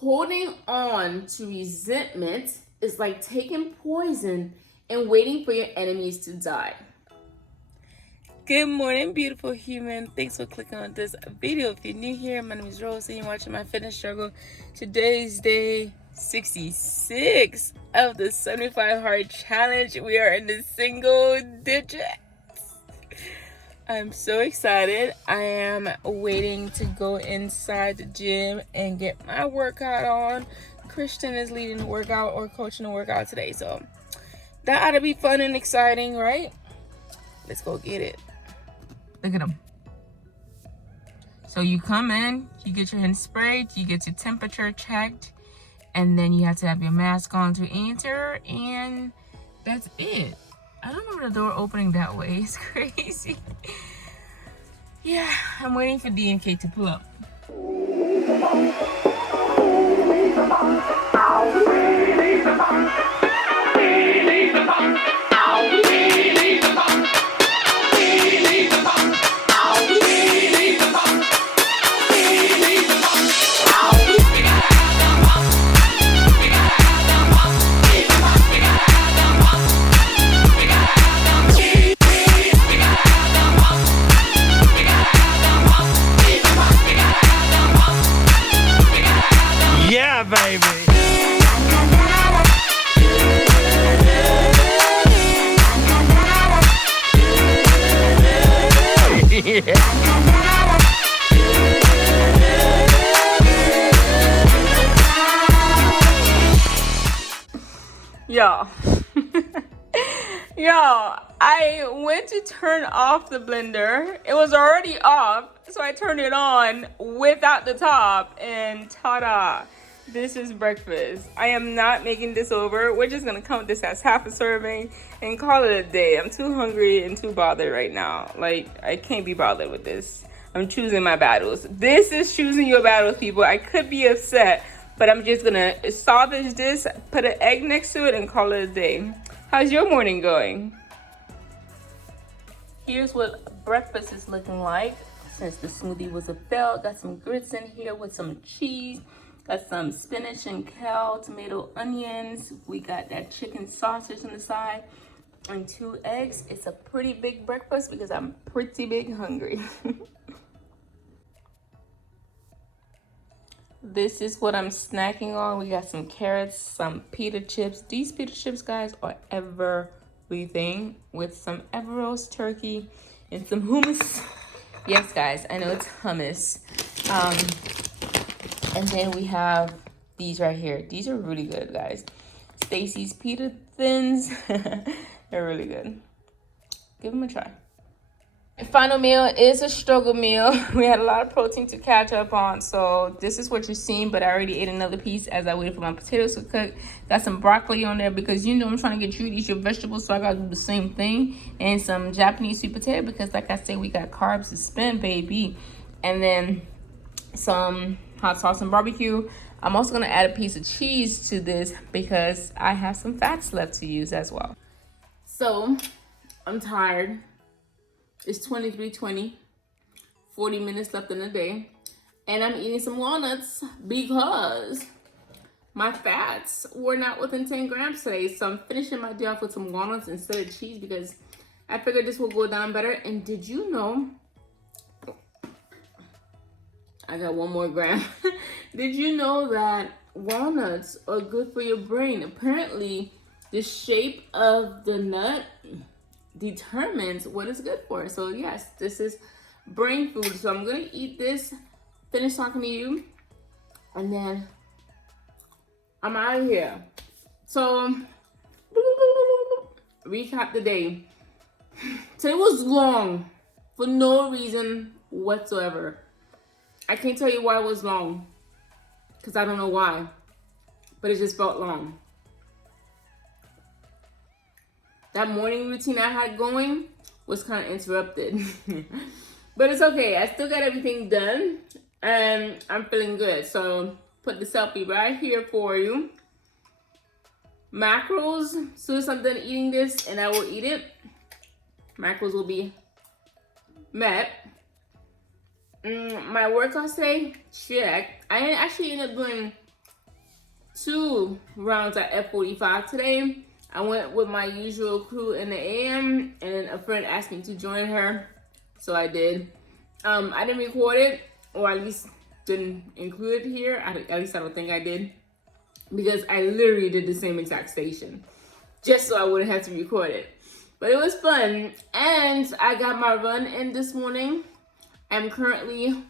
Holding on to resentment is like taking poison and waiting for your enemies to die. Good morning, beautiful human. Thanks for clicking on this video. If you're new here, my name is Rosie. You're watching my fitness struggle. Today's day 66 of the 75 hard challenge. We are in the single digits. I'm so excited. I am waiting to go inside the gym and get my workout on. Christian is leading the workout or coaching the workout today, so that ought to be fun and exciting, right? Let's go get it. Look at them. So you come in, you get your hands sprayed, you get your temperature checked, and then you have to have your mask on to enter, and that's it. I don't know the door opening that way. It's crazy. Yeah, I'm waiting for DNK to pull up. Yeah, baby. Y'all. Y'all, I went to turn off the blender. It was already off, so I turned it on without the top, and ta-da, this is breakfast. I am not making this over. We're just gonna count this as half a serving and call it a day. I'm too hungry and too bothered right now. Like, I can't be bothered with this. I'm choosing my battles. This is choosing your battles, people. I could be upset, but I'm just gonna salvage this, put an egg next to it, and call it a day. How's your morning going? Here's what breakfast is looking like. Since the smoothie was a fail, got some grits in here with some cheese, got some spinach and kale, tomato, onions. We got that chicken sausage on the side and 2 eggs. It's a pretty big breakfast because I'm pretty big hungry. This is what I'm snacking on. We got some carrots, some pita chips. These pita chips, guys, are everything, with some Everroast turkey and some hummus. Yes, guys, I know it's hummus. And then we have these right here. These are really good, guys. Stacy's pita thins. They're really good. Give them a try. Final meal is a struggle meal. We had a lot of protein to catch up on, so this is what you're seeing, but I already ate another piece as I waited for my potatoes to cook. Got some broccoli on there because, you know, I'm trying to get you to eat your vegetables, so I gotta do the same thing. And some Japanese sweet potato because, like I said, we got carbs to spend, baby. And then some hot sauce and barbecue. I'm also gonna add a piece of cheese to this because I have some fats left to use as well. So, I'm tired. It's 23:20, 40 minutes left in the day, and I'm eating some walnuts because my fats were not within 10 grams today. So I'm finishing my day off with some walnuts instead of cheese because I figured this will go down better. And did you know, I got 1 more gram. Did you know that walnuts are good for your brain? Apparently, the shape of the nut determines what it's good for. So yes, this is brain food. So I'm gonna eat this, finish talking to you, and then I'm out of here. So recap the day. Today was long for no reason whatsoever. I can't tell you why it was long because I don't know why, but it just felt long. That morning routine I had going was kind of interrupted. But it's okay. I still got everything done and I'm feeling good. So put the selfie right here for you. Macros, as soon as I'm done eating this and I will eat it, macros will be met. My workout today, check. I actually ended up doing 2 rounds at F45 today. I went with my usual crew in the AM, and a friend asked me to join her, so I did. I didn't record it, or at least didn't include it here. At least I don't think I did, because I literally did the same exact station, just so I wouldn't have to record it. But it was fun, and I got my run in this morning. I'm currently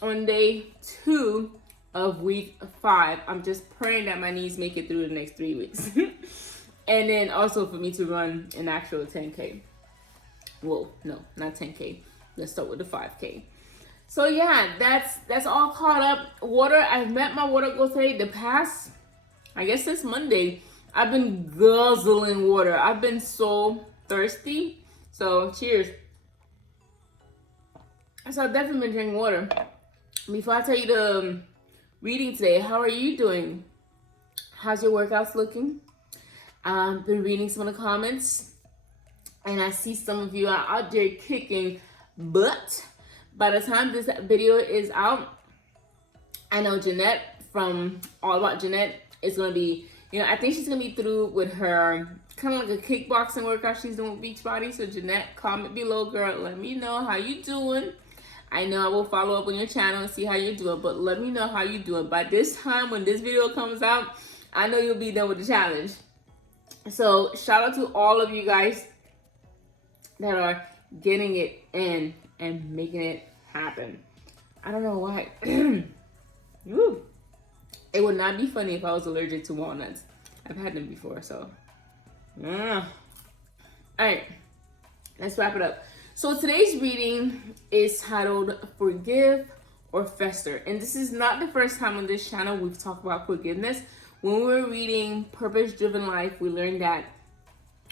on day 2 of week 5. I'm just praying that my knees make it through the next 3 weeks. And then also for me to run an actual 10K. Well, no, not 10K. Let's start with the 5K. So yeah, that's all caught up. Water, I've met my water goal today. The past, I guess since Monday, I've been guzzling water. I've been so thirsty. So cheers. So I've definitely been drinking water. Before I tell you the reading today, how are you doing? How's your workouts looking? I've been reading some of the comments, and I see some of you are out there kicking butt. By the time this video is out, I know Jeanette from All About Jeanette is going to be, I think she's going to be through with her kind of like a kickboxing workout she's doing with Beachbody. So Jeanette, comment below, girl. Let me know how you doing. I know I will follow up on your channel and see how you're doing, but let me know how you're doing. By this time, when this video comes out, I know you'll be done with the challenge. So shout out to all of you guys that are getting it in and making it happen. I don't know why. Woo. It would not be funny if I was allergic to walnuts. I've had them before, so. All right, let's wrap it up. So today's reading is titled Forgive or Fester. And this is not the first time on this channel we've talked about forgiveness. When we were reading Purpose Driven Life, we learned that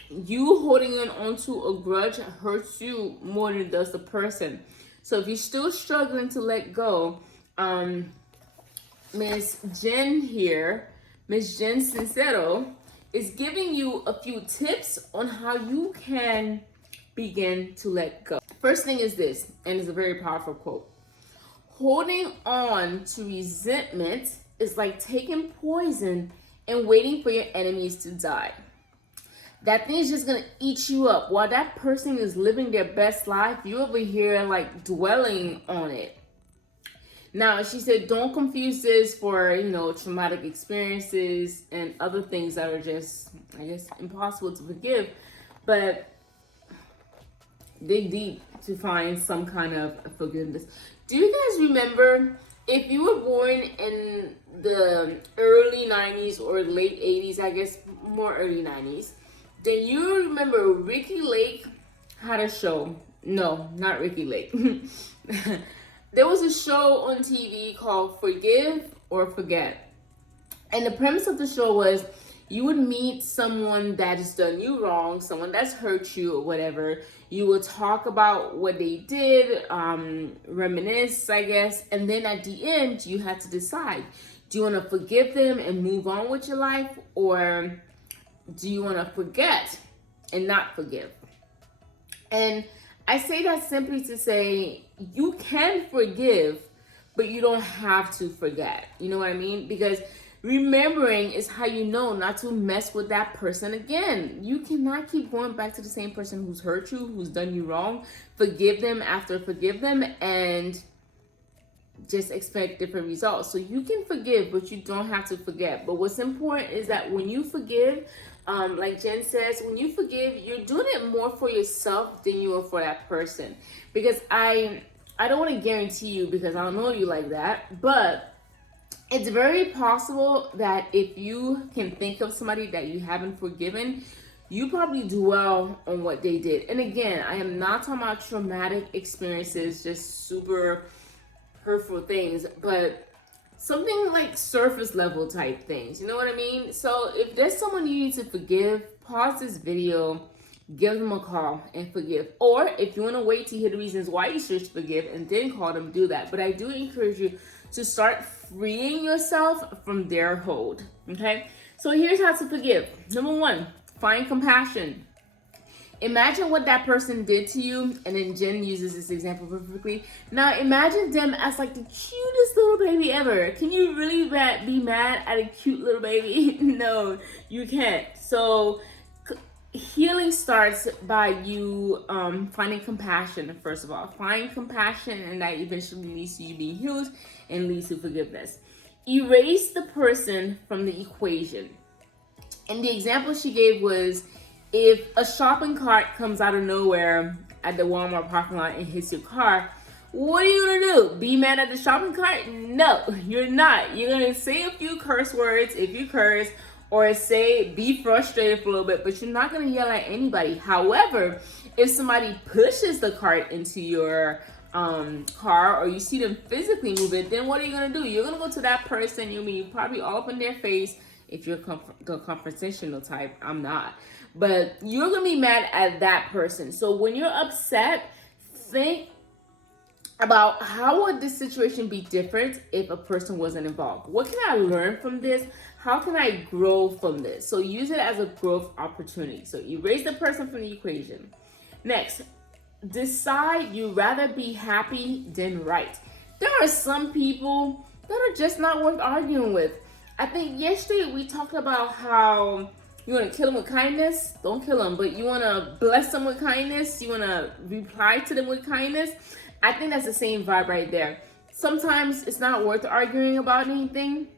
you holding on to a grudge hurts you more than it does the person. So if you're still struggling to let go, Miss Jen here, Miss Jen Sincero, is giving you a few tips on how you can begin to let go. First thing is this, and it's a very powerful quote. Holding on to resentment is like taking poison and waiting for your enemies to die. That thing is just gonna eat you up. While that person is living their best life, you over here like dwelling on it. Now, she said, don't confuse this for, traumatic experiences and other things that are just, I guess, impossible to forgive. But dig deep to find some kind of forgiveness. Do you guys remember, if you were born in the early 90s or late 80s, I guess more early 90s, then you remember Ricky Lake had a show. No, not Ricky Lake. There was a show on TV called Forgive or Forget. And the premise of the show was you would meet someone that has done you wrong, someone that's hurt you or whatever. You would talk about what they did, reminisce, I guess. And then at the end, you had to decide, do you want to forgive them and move on with your life? Or do you want to forget and not forgive? And I say that simply to say you can forgive, but you don't have to forget. You know what I mean? Because remembering is how you know not to mess with that person again. You cannot keep going back to the same person who's hurt you, who's done you wrong. Forgive them after forgive them and just expect different results. So you can forgive, but you don't have to forget. But what's important is that when you forgive, like Jen says, when you forgive, you're doing it more for yourself than you are for that person. Because I don't want to guarantee you, because I don't know you like that, but it's very possible that if you can think of somebody that you haven't forgiven, you probably dwell on what they did. And again, I am not talking about traumatic experiences, just super hurtful things, but something like surface level type things. You know what I mean? So if there's someone you need to forgive, pause this video, give them a call and forgive. Or if you want to wait to hear the reasons why you should forgive and then call them, do that. But I do encourage you to start freeing yourself from their hold. Okay? So here's how to forgive. Number 1, find compassion. imagine what that person did to you, and then Jen uses this example perfectly. Now imagine them as like the cutest little baby ever. Can you really be mad at a cute little baby? No, you can't. So healing starts by you finding compassion. First of all, find compassion, and that eventually leads to you being healed and leads to forgiveness. Erase the person from the equation. And the example she gave was, if a shopping cart comes out of nowhere at the Walmart parking lot and hits your car, what are you gonna do? Be mad at the shopping cart? No, you're not. You're gonna say a few curse words if you curse, or be frustrated for a little bit, but you're not gonna yell at anybody. However, if somebody pushes the cart into your car, or you see them physically move it, then what are you gonna do? You're gonna go to that person. You'll be probably all up in their face. If you're the confrontational type, I'm not. But you're gonna be mad at that person. So when you're upset, think about how would this situation be different if a person wasn't involved. What can I learn from this? How can I grow from this? So use it as a growth opportunity. So erase the person from the equation. Next, decide you'd rather be happy than right. There are some people that are just not worth arguing with. I think yesterday we talked about how you want to kill them with kindness. Don't kill them, but you want to bless them with kindness. You want to reply to them with kindness. I think that's the same vibe right there. Sometimes it's not worth arguing about anything.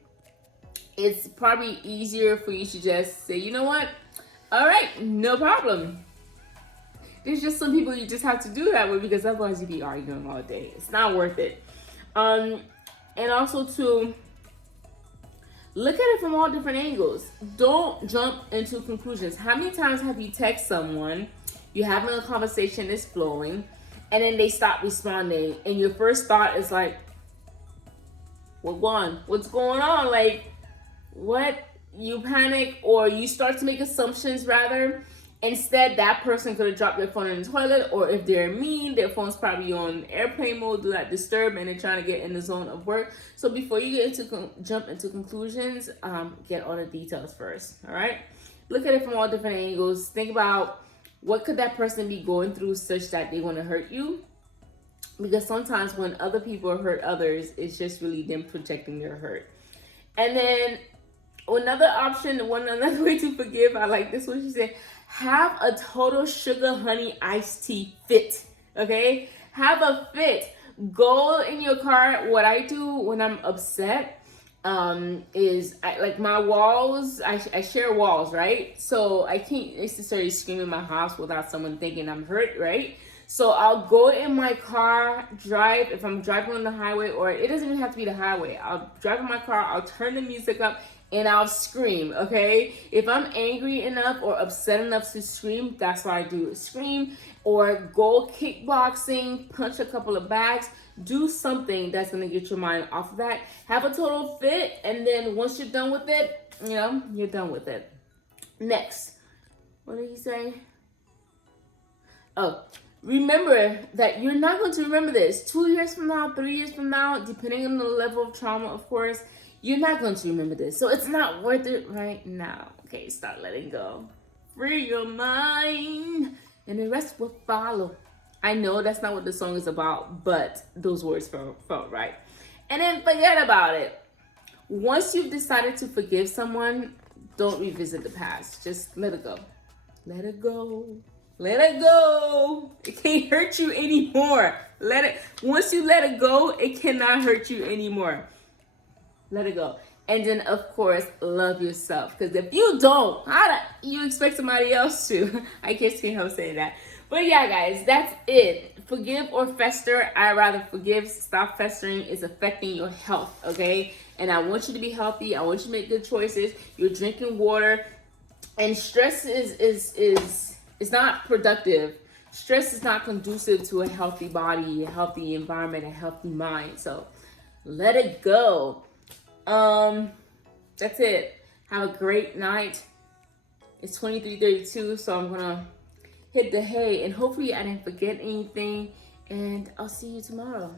It's probably easier for you to just say, you know what? All right, no problem. There's just some people you just have to do that with, because otherwise you'd be arguing all day. It's not worth it. And also to look at it from all different angles. Don't jump into conclusions. How many times have you text someone, you're having a conversation, it's flowing, and then they stop responding, and your first thought is like, what's going on? Like, what? You panic, or you start to make assumptions rather. Instead, that person could have dropped their phone in the toilet, or if they're mean, their phone's probably on airplane mode, do not disturb, and they're trying to get in the zone of work. So before you jump into conclusions, get all the details first. All right, look at it from all different angles. Think about what could that person be going through such that they want to hurt you. Because sometimes when other people hurt others, it's just really them projecting their hurt. And then another way to forgive, I like this one. She said, have a total sugar honey iced tea fit. Okay, have a fit. Go in your car. What I do when I'm upset is like my walls. I share walls, right? So I can't necessarily scream in my house without someone thinking I'm hurt, right? So I'll go in my car, drive. If I'm driving on the highway, or it doesn't even have to be the highway, I'll drive in my car, I'll turn the music up, and I'll scream, okay? If I'm angry enough or upset enough to scream, that's what I do. Scream, or go kickboxing, punch a couple of bags, do something that's gonna get your mind off of that. Have a total fit, and then once you're done with it, you're done with it. Next, what did he say? Oh, remember that you're not going to remember this 2 years from now, 3 years from now, depending on the level of trauma, of course. You're not going to remember this. So it's not worth it right now. Okay, start letting go. Free your mind, and the rest will follow. I know that's not what the song is about, but those words felt right. And then forget about it. Once you've decided to forgive someone, don't revisit the past. Just let it go. Let it go. Let it go. It can't hurt you anymore. Once you let it go, it cannot hurt you anymore. Let it go. And then, of course, love yourself. Because if you don't, how do you expect somebody else to? I can't help saying that. But yeah, guys, that's it. Forgive or fester. I'd rather forgive. Stop festering. It's affecting your health, okay? And I want you to be healthy. I want you to make good choices. You're drinking water. And stress is not productive. Stress is not conducive to a healthy body, a healthy environment, a healthy mind. So let it go. That's it. Have a great night. It's 23:32, so I'm gonna hit the hay, and hopefully I didn't forget anything, and I'll see you tomorrow.